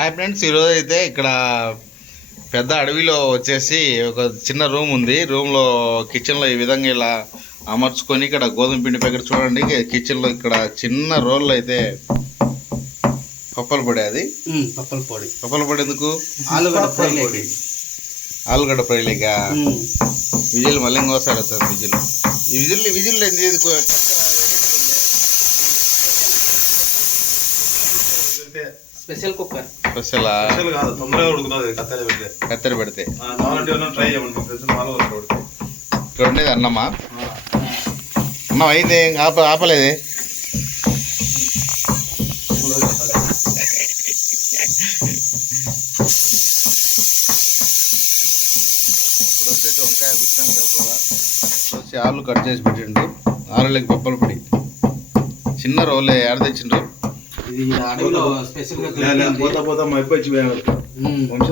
Hi friends ఈరోజు అయితే ఇక్కడ పెద్ద అడవిలో వచ్చేసి ఒక చిన్న రూమ్ ఉంది. రూమ్లో కిచెన్లో ఈ విధంగా ఇలా అమర్చుకొని ఇక్కడ గోధుమ పిండి ప్యాకెట్ చూడండి. కిచెన్లో ఇక్కడ చిన్న రోల్లో అయితే పప్పలు పొడి అది. పప్పల పొడి. పప్పల పొడి ఎందుకు? ఆలుగడ్డ ఫ్రై లేకి. ఆలుగడ్డ ఉమ్, విజిల్ మళ్ళీ ఇంకోసారి వస్తుంది విజిల్. ఈ విజిల్ విజిల్ ఎందుకు స్పెషల్ కుక్కర్. స్పెషల్? స్పెషల్ కాదు తొందరగా ఉడుకుతుంది కత్తెర పెడితే. కత్తెర పెడితే. ఆ, కావాలంటే ఏమన్నా ట్రై చేయండి మా ఫ్రెండ్స్ మాలో ఉడితే ఇక్కడ ఉండేది అన్నమా? అన్నం అయింది ఇంకా ఆప ఆపలేదే? ఇప్పుడు వచ్చేసి వంకాయ కూర. వచ్చి ఆలు కట్ చేసి పెట్టండి. ఆలులకి పప్పల పొడి. చిన్న రోలే ఏడ తెచ్చిండ్రు? ఇది అడవిలో స్పెషల్గా. పోతా పోతా మా ఉమ్, వంశ